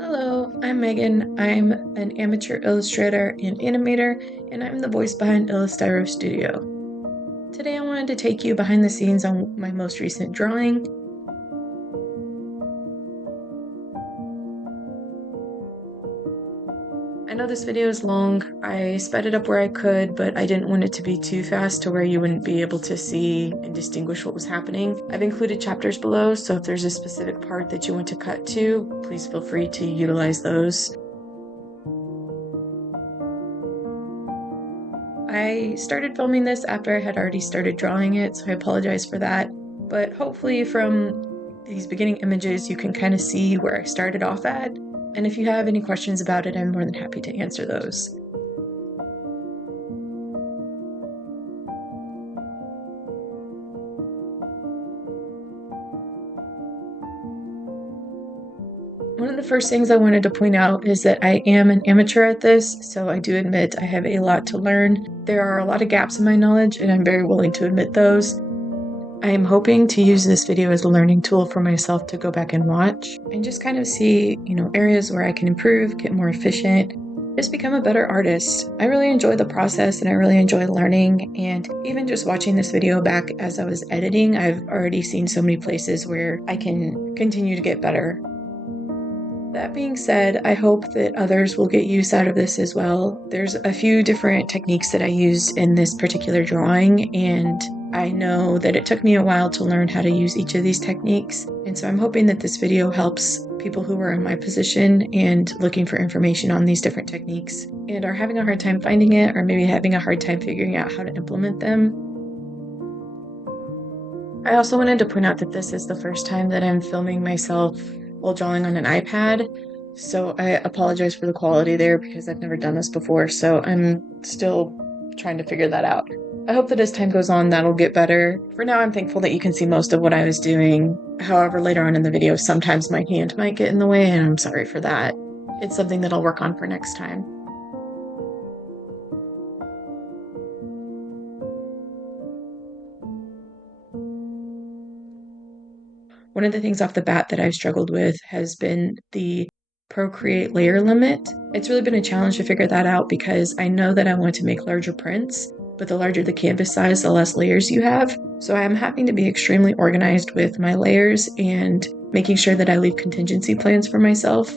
Hello, I'm Megan. I'm an amateur illustrator and animator, and I'm the voice behind Illustyro Studio. Today I wanted to take you behind the scenes on my most recent drawing. I know this video is long. I sped it up where I could, but I didn't want it to be too fast to where you wouldn't be able to see and distinguish what was happening. I've included chapters below, so if there's a specific part that you want to cut to, please feel free to utilize those. I started filming this after I had already started drawing it, so I apologize for that. But hopefully from these beginning images, you can kind of see where I started off at. And if you have any questions about it, I'm more than happy to answer those. One of the first things I wanted to point out is that I am an amateur at this, so I do admit I have a lot to learn. There are a lot of gaps in my knowledge, and I'm very willing to admit those. I am hoping to use this video as a learning tool for myself to go back and watch and just kind of see, areas where I can improve, get more efficient, just become a better artist. I really enjoy the process and I really enjoy learning, and even just watching this video back as I was editing, I've already seen so many places where I can continue to get better. That being said, I hope that others will get use out of this as well. There's a few different techniques that I used in this particular drawing, and I know that it took me a while to learn how to use each of these techniques. And so I'm hoping that this video helps people who are in my position and looking for information on these different techniques and are having a hard time finding it, or maybe having a hard time figuring out how to implement them. I also wanted to point out that this is the first time that I'm filming myself while drawing on an iPad, so I apologize for the quality there because I've never done this before, so I'm still trying to figure that out. I hope that as time goes on, that'll get better. For now, I'm thankful that you can see most of what I was doing. However, later on in the video, sometimes my hand might get in the way, and I'm sorry for that. It's something that I'll work on for next time. One of the things off the bat that I've struggled with has been the Procreate layer limit. It's really been a challenge to figure that out because I know that I want to make larger prints, but the larger the canvas size, the less layers you have. So I'm having to be extremely organized with my layers and making sure that I leave contingency plans for myself.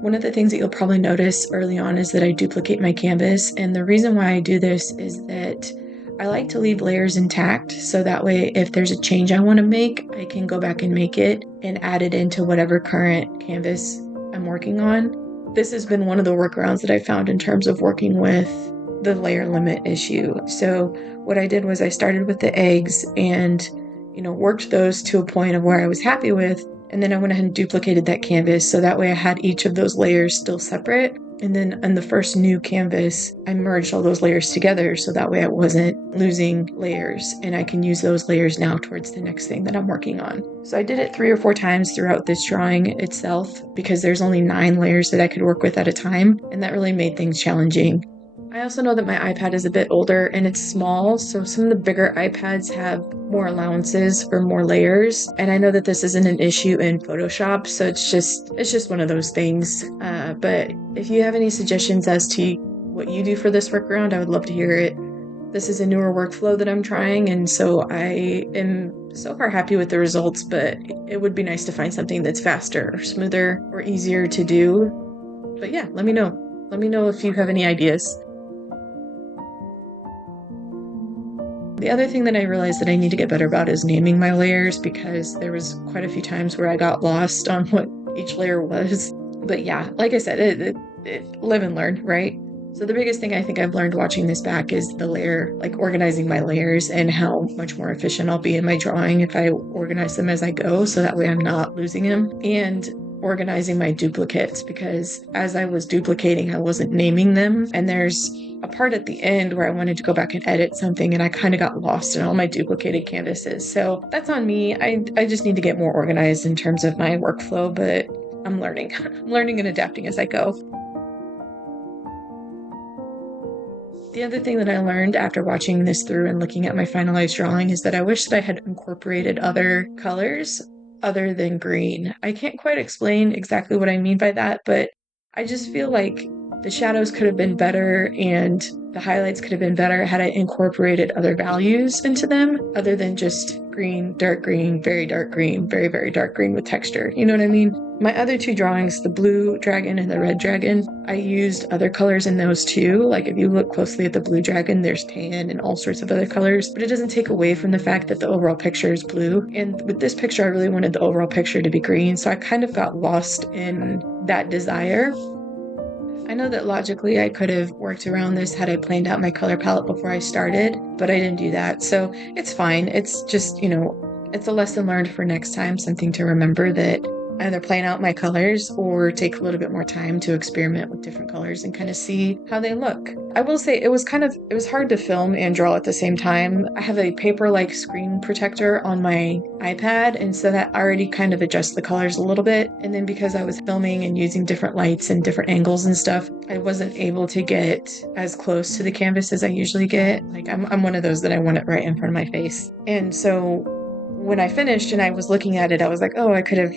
One of the things that you'll probably notice early on is that I duplicate my canvas, and the reason why I do this is that I like to leave layers intact, so that way if there's a change I want to make, I can go back and make it and add it into whatever current canvas I'm working on. This has been one of the workarounds that I found in terms of working with the layer limit issue. So what I did was I started with the eggs and worked those to a point of where I was happy with, and then I went ahead and duplicated that canvas so that way I had each of those layers still separate. And then on the first new canvas, I merged all those layers together so that way I wasn't losing layers, and I can use those layers now towards the next thing that I'm working on. So I did it 3 or 4 times throughout this drawing itself because there's only 9 layers that I could work with at a time, and that really made things challenging. I also know that my iPad is a bit older and it's small, so some of the bigger iPads have more allowances for more layers, and I know that this isn't an issue in Photoshop, so it's just one of those things. But if you have any suggestions as to what you do for this workaround, I would love to hear it. This is a newer workflow that I'm trying, and so I am so far happy with the results, but it would be nice to find something that's faster or smoother or easier to do. But yeah, let me know. Let me know if you have any ideas. The other thing that I realized that I need to get better about is naming my layers, because there was quite a few times where I got lost on what each layer was. But yeah, like I said, it live and learn, right? So the biggest thing I think I've learned watching this back is the layer, like organizing my layers, and how much more efficient I'll be in my drawing if I organize them as I go, so that way I'm not losing them. And organizing my duplicates, because as I was duplicating, I wasn't naming them. And there's a part at the end where I wanted to go back and edit something, and I kind of got lost in all my duplicated canvases. So that's on me. I just need to get more organized in terms of my workflow, but I'm learning. I'm learning and adapting as I go. The other thing that I learned after watching this through and looking at my finalized drawing is that I wish that I had incorporated other colors. other than green. I can't quite explain exactly what I mean by that, but I just feel like the shadows could have been better and the highlights could have been better had I incorporated other values into them other than just green, very, very dark green with texture. You know what I mean? My other two drawings, the blue dragon and the red dragon, I used other colors in those too. Like if you look closely at the blue dragon, there's tan and all sorts of other colors, but it doesn't take away from the fact that the overall picture is blue. And with this picture, I really wanted the overall picture to be green, so I kind of got lost in that desire. I know that logically I could have worked around this had I planned out my color palette before I started, but I didn't do that. So it's fine. It's just, it's a lesson learned for next time, something to remember that either plan out my colors or take a little bit more time to experiment with different colors and kind of see how they look. I will say it was hard to film and draw at the same time. I have a paper-like screen protector on my iPad, and so that already kind of adjusts the colors a little bit. And then because I was filming and using different lights and different angles and stuff, I wasn't able to get as close to the canvas as I usually get. Like I'm one of those that I want it right in front of my face. And so when I finished and I was looking at it, I was like, oh, I could have,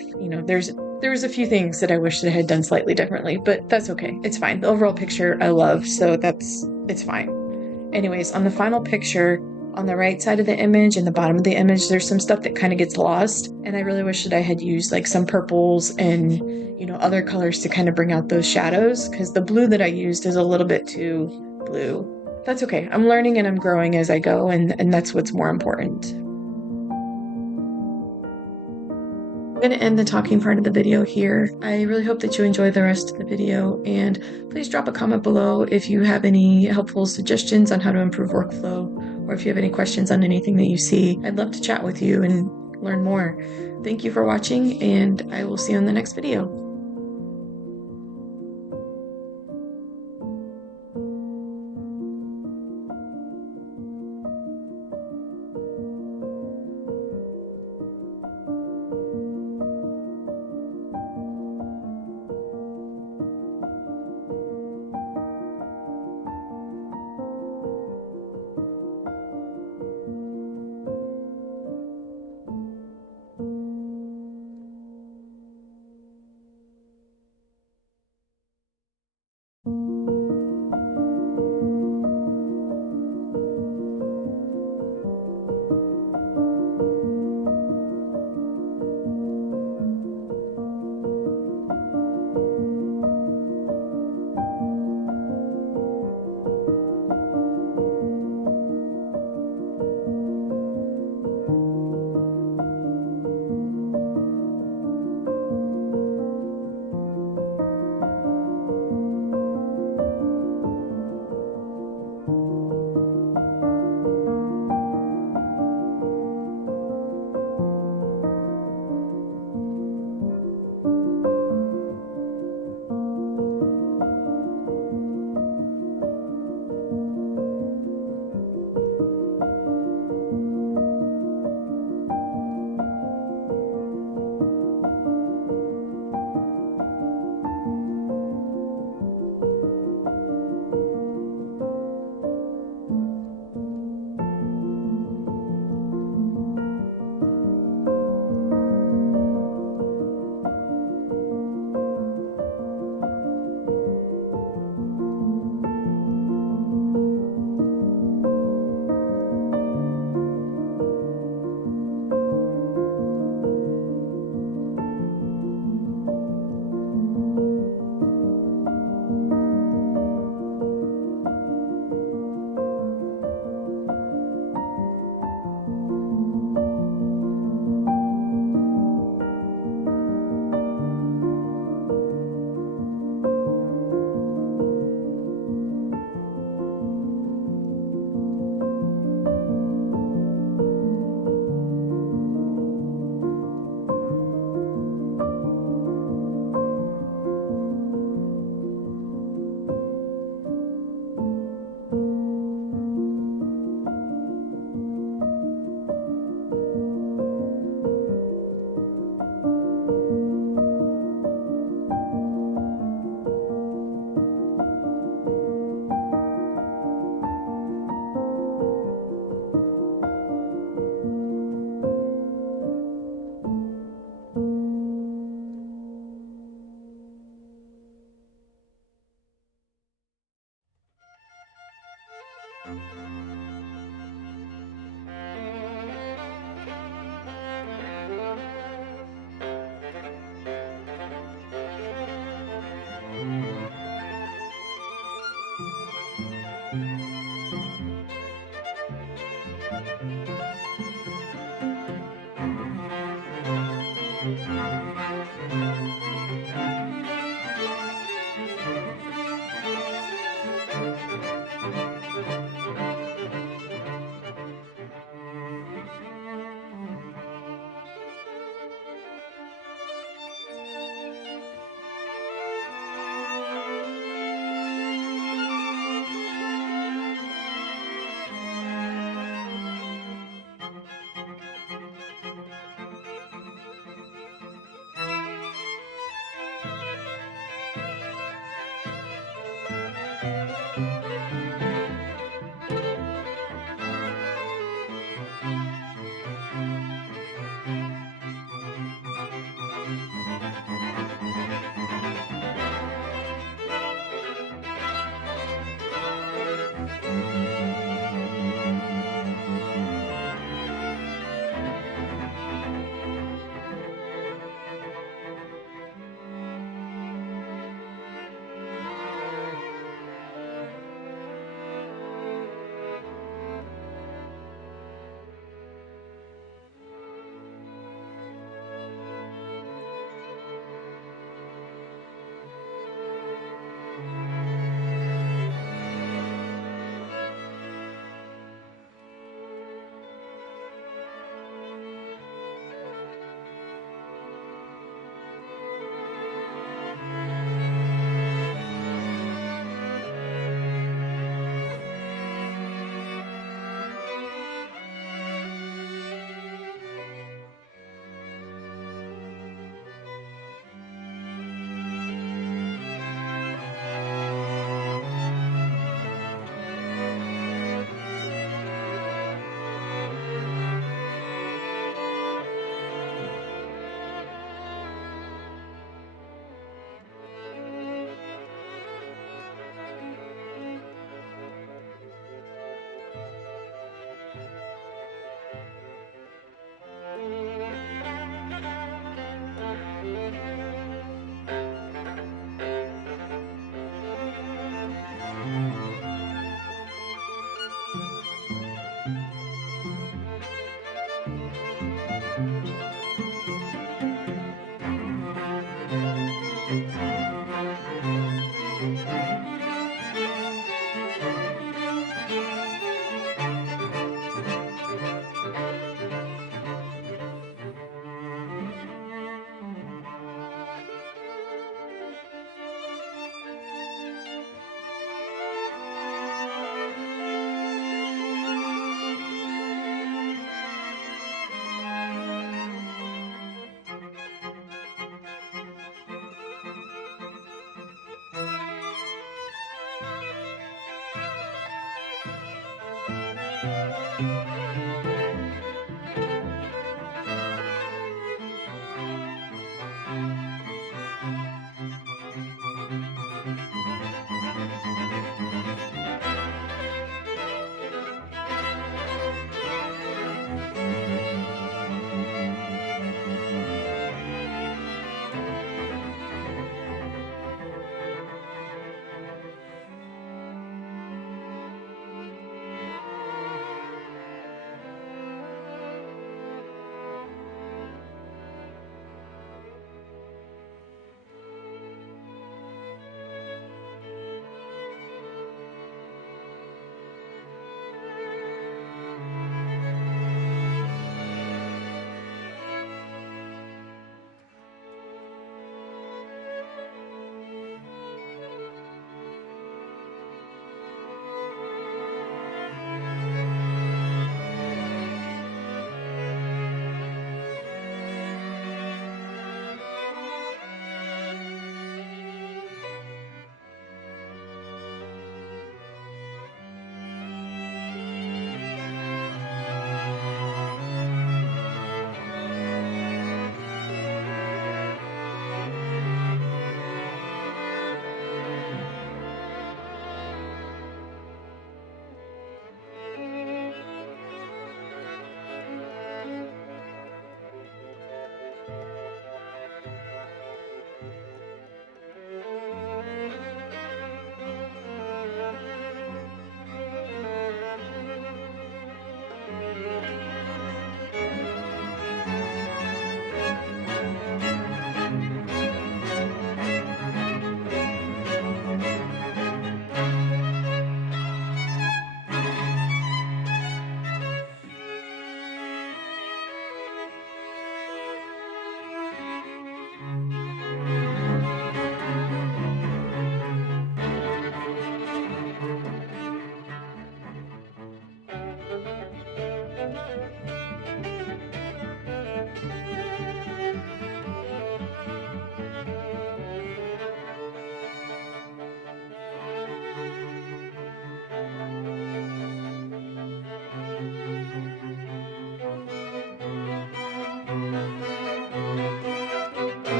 there was a few things that I wish that I had done slightly differently, but that's okay. It's fine. The overall picture I love, so it's fine. Anyways, on the final picture, on the right side of the image and the bottom of the image, there's some stuff that kind of gets lost. And I really wish that I had used like some purples and, other colors to kind of bring out those shadows, because the blue that I used is a little bit too blue. That's okay. I'm learning and I'm growing as I go, and that's what's more important. I'm going to end the talking part of the video here. I really hope that you enjoy the rest of the video, and please drop a comment below if you have any helpful suggestions on how to improve workflow, or if you have any questions on anything that you see. I'd love to chat with you and learn more. Thank you for watching, and I will see you in the next video.